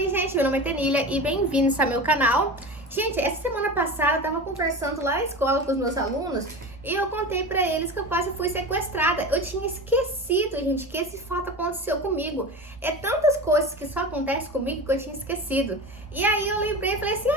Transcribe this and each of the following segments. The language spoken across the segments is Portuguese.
Oi, gente, meu nome é Tenilha e bem-vindos ao meu canal. Gente, essa semana passada eu tava conversando lá na escola com os meus alunos e eu contei pra eles que eu quase fui sequestrada. Eu tinha esquecido, gente, que esse fato aconteceu comigo. É tantas coisas que só acontecem comigo que eu tinha esquecido. E aí eu lembrei e falei assim,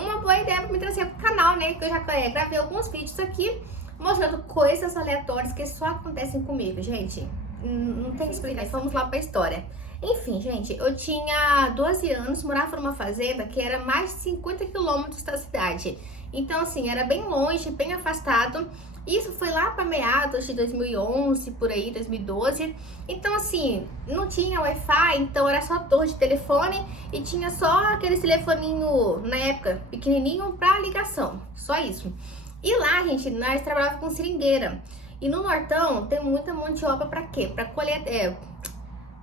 uma boa ideia pra me trazer pro canal, né? Que eu já gravei alguns vídeos aqui mostrando coisas aleatórias que só acontecem comigo, gente. Não tem que explicar, vamos lá pra história. Enfim, gente, eu tinha 12 anos, morava numa fazenda que era mais de 50 quilômetros da cidade. Então, assim, era bem longe, bem afastado. Isso foi lá para meados de 2011, por aí, 2012. Então, assim, não tinha Wi-Fi, então era só torre de telefone e tinha só aquele telefoninho, na época, pequenininho para ligação. Só isso. E lá, gente, nós trabalhávamos com seringueira. E no Nortão tem muita mão de obra para quê? Para colher...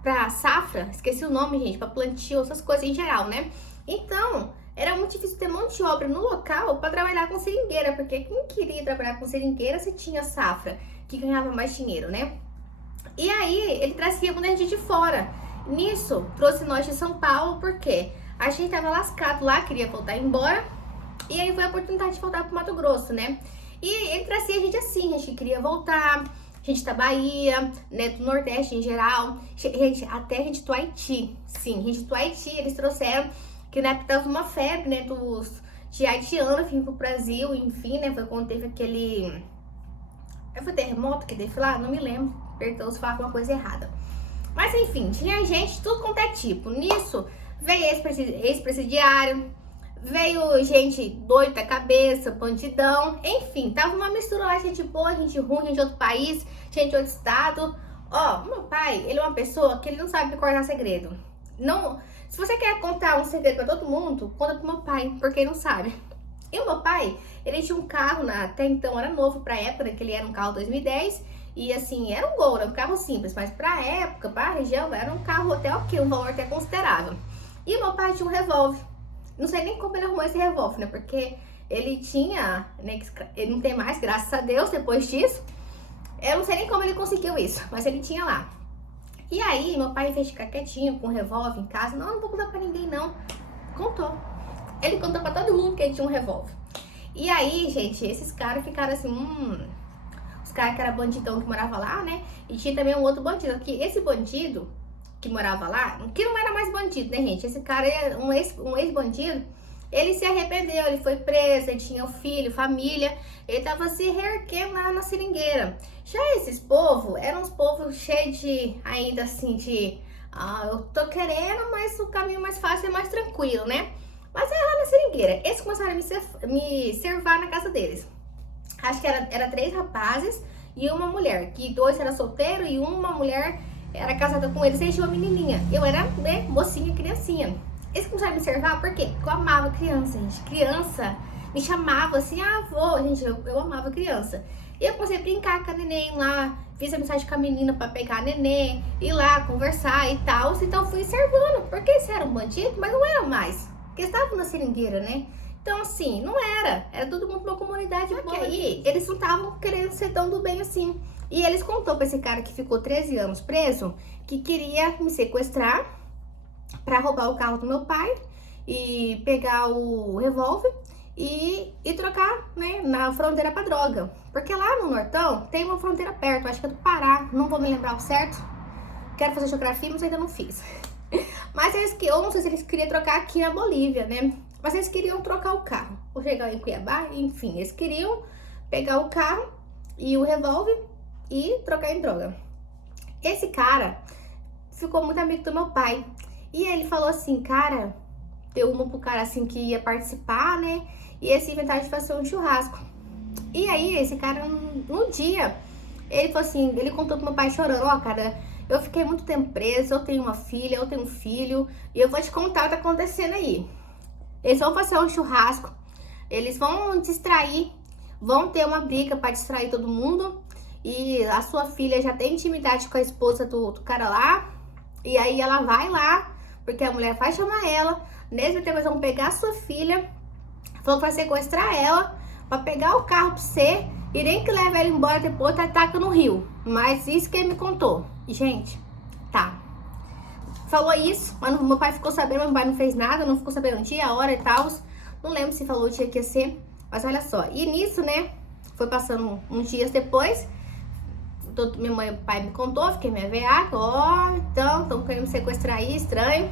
pra safra, esqueci o nome, gente, pra plantio, essas coisas em geral, né? Então, era muito difícil ter mão de obra no local pra trabalhar com seringueira, porque quem queria trabalhar com seringueira se tinha safra, que ganhava mais dinheiro, né? E aí, ele trazia muita gente de fora. Nisso, trouxe nós de São Paulo, porque a gente tava lascado lá, queria voltar embora, e aí foi a oportunidade de voltar pro Mato Grosso, né? E ele trazia gente assim, gente que queria voltar, gente da Bahia, né, do Nordeste em geral, gente, até gente do Haiti, sim, gente do Haiti, eles trouxeram, que na época tava uma febre, né, de haitiano, vim pro Brasil, enfim, né, foi quando teve aquele, foi terremoto que teve lá, não me lembro, perdão se falar alguma coisa errada, mas enfim, tinha gente, tudo quanto é tipo, nisso veio ex-presidiário, veio gente doida da cabeça, bandidão, enfim, tava uma mistura lá, gente boa, gente ruim, gente de outro país, gente de outro estado. Ó, meu pai, ele é uma pessoa que ele não sabe cortar segredo. Não, se você quer contar um segredo pra todo mundo, conta pro meu pai, porque ele não sabe. E o meu pai, ele tinha um carro, até então era novo pra época, né, que ele era um carro 2010, e assim, era um Gol, era um carro simples, mas pra época, pra região, era um carro até ok, um valor até considerável. E o meu pai tinha um revólver. Não sei nem como ele arrumou esse revólver, né? Porque ele tinha, né? Ele não tem mais, graças a Deus, depois disso. Eu não sei nem como ele conseguiu isso, mas ele tinha lá. E aí, meu pai fez ficar quietinho com o revólver em casa. Não vou contar pra ninguém, não. Contou. Ele contou pra todo mundo que ele tinha um revólver. E aí, gente, esses caras ficaram assim, os caras que eram bandidão que morava lá, né? E tinha também um outro bandido. Que esse bandido que morava lá, que não era mais bandido, né, gente? Esse cara é um ex-bandido, ele se arrependeu, ele foi preso, ele tinha um filho, família, ele tava se reerguendo lá na seringueira. Já esses povos, eram uns povos cheios de, ainda assim, eu tô querendo, mas o caminho mais fácil é mais tranquilo, né? Mas era lá na seringueira. Eles começaram a me servar na casa deles. Acho que era 3 rapazes e uma mulher, que 2 eram solteiros e uma mulher era casada com eles, eles tinham uma menininha. Eu era, né, mocinha, criancinha. Eles começaram a me observar, por quê? Porque eu amava criança, gente. Criança me chamava assim, avô, gente, eu amava criança. E eu comecei a brincar com a neném lá, fiz amizade com a menina pra pegar a neném, ir lá, conversar e tal. Então fui observando, porque eles eram bandidos, mas não eram mais. Porque eles estavam na seringueira, né? Então assim, não era todo mundo uma comunidade boa. E aí, eles não estavam querendo ser tão do bem assim. E eles contou pra esse cara que ficou 13 anos preso, que queria me sequestrar pra roubar o carro do meu pai e pegar o revólver e trocar, né, na fronteira pra droga. Porque lá no Nortão tem uma fronteira perto, acho que é do Pará, não vou me lembrar o certo. Quero fazer geografia, mas ainda não fiz. Mas eu não sei se eles queriam trocar aqui na Bolívia, né? Mas eles queriam trocar o carro. Ou chegar em Cuiabá, enfim, eles queriam pegar o carro e o revólver e trocar em droga. Esse cara ficou muito amigo do meu pai. E ele falou assim, cara, deu uma pro cara assim que ia participar, né? E esse inventaram de fazer um churrasco. E aí, esse cara, no dia, ele falou assim, ele contou pro meu pai chorando, cara, eu fiquei muito tempo preso, eu tenho uma filha, eu tenho um filho, e eu vou te contar o que tá acontecendo aí. Eles vão fazer um churrasco, eles vão distrair, vão ter uma briga pra distrair todo mundo. E a sua filha já tem intimidade com a esposa do cara lá. E aí ela vai lá, porque a mulher vai chamar ela. Nesse tempo eles vão pegar a sua filha, falou que vai sequestrar ela, pra pegar o carro pra você, e nem que leva ela embora depois, ataca no rio. Mas isso que ele me contou. E, gente, tá. falou isso, mas meu pai ficou sabendo, meu pai não fez nada, não ficou sabendo o dia, a hora e tal. Não lembro se falou o dia que ia ser, mas olha só. E nisso, né, foi passando uns dias depois, minha mãe e o pai me contou, fiquei meio veaca, ó, então, estão querendo me sequestrar aí, estranho.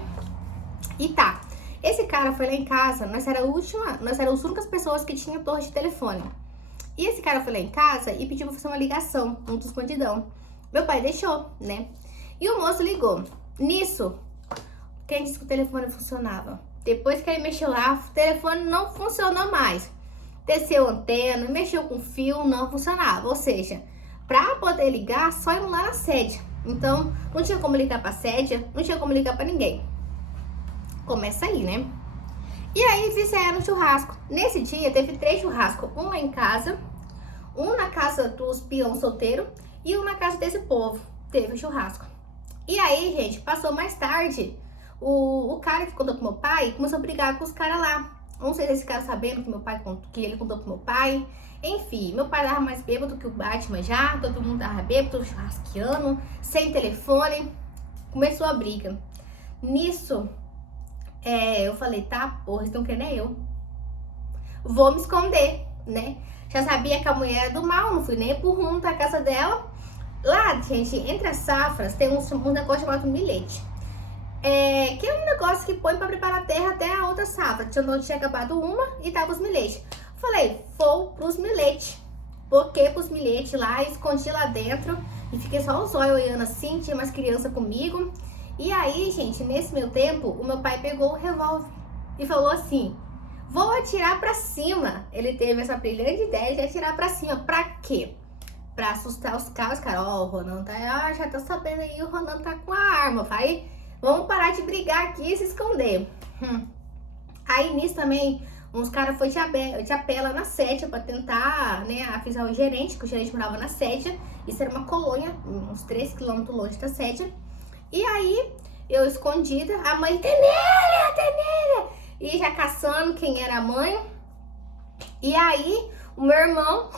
E tá, esse cara foi lá em casa, nós éramos as únicas pessoas que tinham torre de telefone. E esse cara foi lá em casa e pediu pra fazer uma ligação, um dos bandidão. Meu pai deixou, né? E o moço ligou. Nisso, quem disse que o telefone funcionava? Depois que ele mexeu lá, o telefone não funcionou mais. Desceu a antena, mexeu com fio, não funcionava. Ou seja, pra poder ligar, só ir lá na sede. Então, não tinha como ligar pra sede, não tinha como ligar pra ninguém. Começa aí, né? E aí fizeram um churrasco. Nesse dia teve 3 churrascos. Um lá em casa, um na casa dos peão solteiro e um na casa desse povo. Teve churrasco. E aí, gente, passou mais tarde. O cara que contou pro meu pai começou a brigar com os caras lá. Não sei se esse cara sabendo que meu pai que ele contou pro meu pai. Enfim, meu pai tava mais bêbado que o Batman já. Todo mundo tava bêbado, churrasqueando, sem telefone. Começou a briga. Nisso, eu falei, tá, porra, eles estão querendo eu. Vou me esconder, né? Já sabia que a mulher era do mal, não fui nem por rumo pra casa dela. Lá, gente, entre as safras tem um negócio chamado milete. Que é um negócio que põe pra preparar a terra até a outra safra. Tinha acabado uma e tava os miletes. Falei, vou pros miletes. Porque pros miletes lá, escondi lá dentro e fiquei só os olhos olhando assim, tinha umas crianças comigo. E aí, gente, nesse meu tempo, o meu pai pegou o revólver e falou assim, vou atirar pra cima. Ele teve essa brilhante ideia de atirar pra cima. Pra quê? Pra assustar os caras, cara. Ó, o Ronan tá, já tá sabendo aí, o Ronan tá com a arma, vai. Vamos parar de brigar aqui e se esconder. Aí nisso também, uns caras foi de apela na sede pra tentar, né, avisar o gerente, que o gerente morava na sede. Isso era uma colônia, uns 3 quilômetros longe da sede. E aí, eu escondida, a mãe, Tenélia! E já caçando quem era a mãe. E aí, o meu irmão,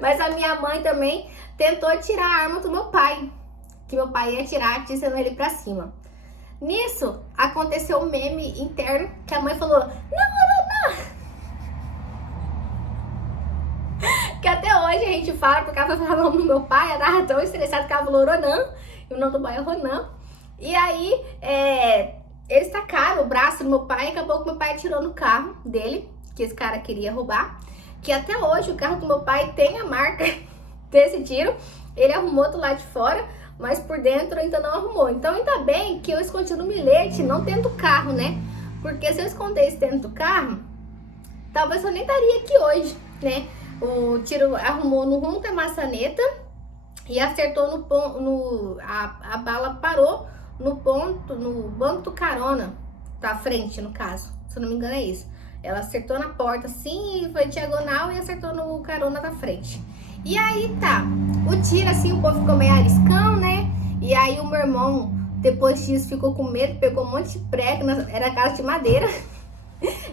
mas a minha mãe também tentou tirar a arma do meu pai. Que meu pai ia atirar, dizendo ele pra cima. Nisso, aconteceu um meme interno, que a mãe falou, não. Que até hoje a gente fala, porque ela foi falar o nome do meu pai, ela tava tão estressada que ela falou Ronan. E o nome do pai é Ronan. E aí, eles tacaram o braço do meu pai e acabou que meu pai atirou no carro dele, que esse cara queria roubar. Que até hoje o carro do meu pai tem a marca desse tiro. Ele arrumou do lado de fora, mas por dentro ainda não arrumou. Então ainda bem que eu escondi no milete, não dentro do carro, né? Porque se eu escondesse dentro do carro, talvez eu nem estaria aqui hoje, né? O tiro arrumou no rumo da maçaneta e acertou no ponto, a bala parou no banco do carona, da frente no caso, se eu não me engano é isso. Ela acertou na porta assim, foi diagonal e acertou no carona da frente. E aí tá, o tiro assim, o povo ficou meio ariscão, né? E aí o meu irmão, depois disso, ficou com medo, pegou um monte de prego, era casa de madeira.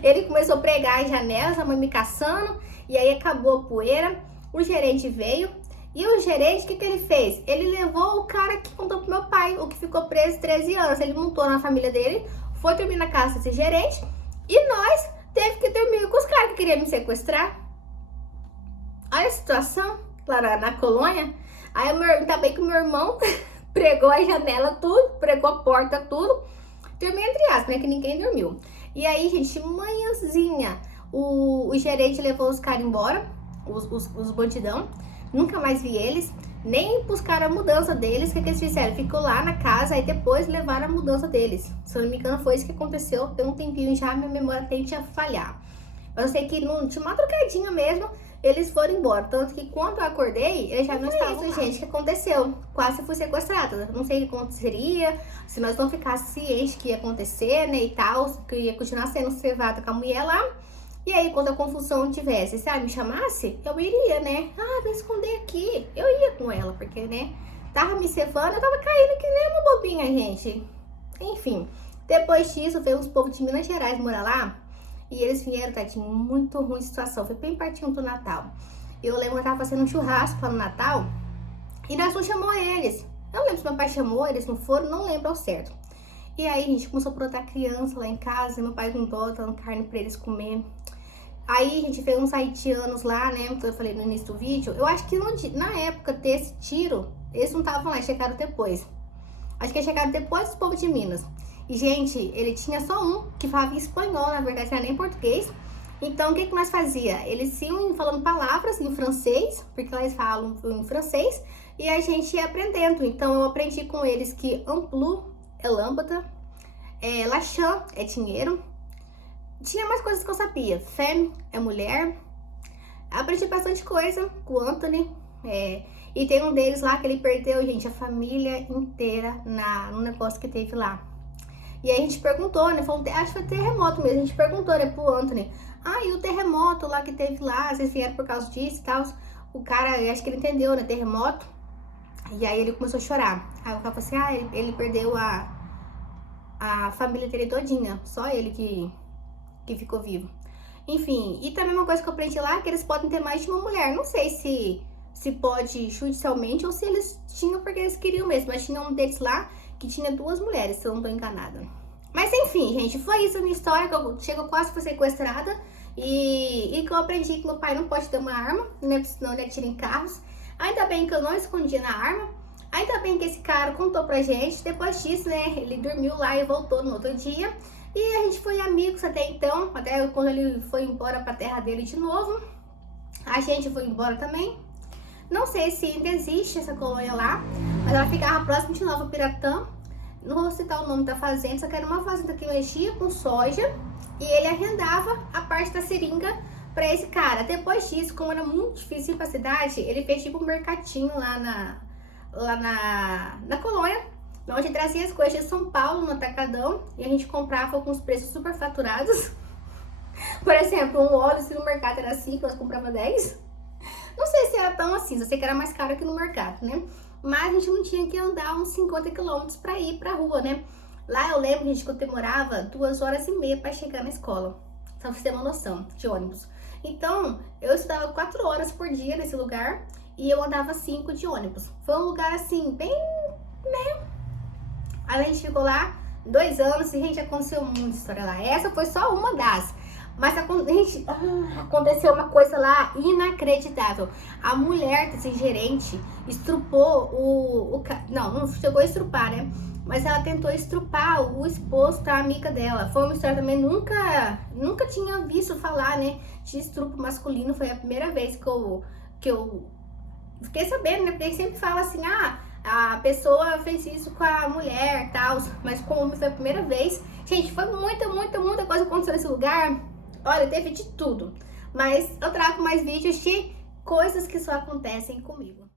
Ele começou a pregar as janelas, a mãe me caçando, e aí acabou a poeira. O gerente veio, e o gerente, o que ele fez? Ele levou o cara que contou pro meu pai, o que ficou preso 13 anos. Ele montou na família dele, foi dormir na casa desse gerente, e nós teve que dormir com os caras que queriam me sequestrar. Olha a situação lá na colônia. Aí ainda bem que o meu irmão pregou a janela tudo, pregou a porta tudo. Dormi entre aspas, né? Que ninguém dormiu. E aí, gente, manhãzinha, o gerente levou os caras embora, os bandidão. Nunca mais vi eles, nem buscaram a mudança deles. O que eles fizeram? Ficou lá na casa e depois levaram a mudança deles. Se eu não me engano, foi isso que aconteceu. Tem um tempinho já, minha memória tende a falhar. Mas eu sei que tinha uma madrugadinha mesmo, eles foram embora. Tanto que quando eu acordei, eles já não estavam. Isso, gente, o que aconteceu? Quase fui sequestrada. Não sei o que aconteceria, se nós não ficasse cientes que ia acontecer, né, e tal, que eu ia continuar sendo observada com a mulher lá. E aí, quando a confusão tivesse, se ela me chamasse, eu iria, né? Ah, vou esconder aqui. Eu ia com ela, porque, né, tava me cevando, eu tava caindo que nem uma bobinha, gente. Enfim, depois disso, veio uns povos de Minas Gerais morar lá. E eles vieram, tadinho, muito ruim a situação. Foi bem pertinho do Natal. Eu lembro que eu tava fazendo um churrasco lá no Natal. E nós não chamamos eles. Eu não lembro se meu pai chamou, eles não foram, não lembro ao certo. E aí a gente começou a brotar criança lá em casa, meu pai com dó, dando carne pra eles comer. Aí a gente fez uns haitianos lá, né, que eu falei no início do vídeo. Eu acho que na época desse tiro, eles não estavam lá, chegaram depois. Acho que eles chegaram depois dos povos de Minas. E, gente, ele tinha só um que falava espanhol, na verdade, não era nem português. Então, o que nós fazia? Eles iam falando palavras em francês, porque lá eles falam em francês, e a gente ia aprendendo. Então, eu aprendi com eles que amplu é lâmpada, lachã é dinheiro. Tinha mais coisas que eu sabia. Femme é mulher. Aprendi bastante coisa com o Anthony. E tem um deles lá que ele perdeu, gente, a família inteira no negócio que teve lá. E aí a gente perguntou, né? Acho que foi terremoto mesmo. A gente perguntou, né, pro Anthony. E o terremoto lá que teve lá, vocês vieram por causa disso e tal. O cara, acho que ele entendeu, né? Terremoto. E aí ele começou a chorar. Aí o cara falou assim, ele perdeu a família dele todinha. Só ele que ficou vivo. Enfim, e também uma coisa que eu aprendi lá é que eles podem ter mais de uma mulher. Não sei se pode judicialmente ou se eles tinham porque eles queriam mesmo. Mas tinha um deles lá que tinha 2 mulheres, se eu não tô enganada. Mas enfim, gente, foi isso a minha história, que eu quase fui sequestrada. E que eu aprendi que meu pai não pode ter uma arma, né? Senão ele atira em carros. Ainda bem que eu não escondi na arma. Ainda bem que esse cara contou pra gente. Depois disso, né, ele dormiu lá e voltou no outro dia. E a gente foi amigos até então, até quando ele foi embora pra terra dele de novo. A gente foi embora também. Não sei se ainda existe essa colônia lá, mas ela ficava próximo de Nova Piratã. Não vou citar o nome da fazenda, só que era uma fazenda que mexia com soja. E ele arrendava a parte da seringa pra esse cara. Depois disso, como era muito difícil ir pra cidade, ele fez tipo um mercadinho lá na colônia, onde trazia as coisas de São Paulo no atacadão. E a gente comprava com os preços super faturados. Por exemplo, um óleo, se no mercado era 5, nós comprava 10. Não sei se era tão assim, eu sei que era mais caro que no mercado, né? Mas a gente não tinha que andar uns 50 quilômetros pra ir pra rua, né? Lá eu lembro, gente, que eu demorava 2 horas e meia pra chegar na escola. Só pra você ter uma noção, de ônibus. Então, eu estudava 4 horas por dia nesse lugar e eu andava 5 de ônibus. Foi um lugar, assim, bem, né? Aí a gente ficou lá 2 anos e, gente, aconteceu muita história lá. Essa foi só uma das. Mas, gente, aconteceu uma coisa lá inacreditável. A mulher desse gerente estrupou não chegou a estrupar, né? Mas ela tentou estrupar o esposo da amiga dela. Foi uma história também, nunca tinha visto falar, né? De estupro masculino. Foi a primeira vez que eu fiquei sabendo, né? Porque sempre fala assim, a pessoa fez isso com a mulher e tal. Mas como foi a primeira vez. Gente, foi muita coisa aconteceu nesse lugar. Olha, teve de tudo. Mas eu trago mais vídeos de coisas que só acontecem comigo.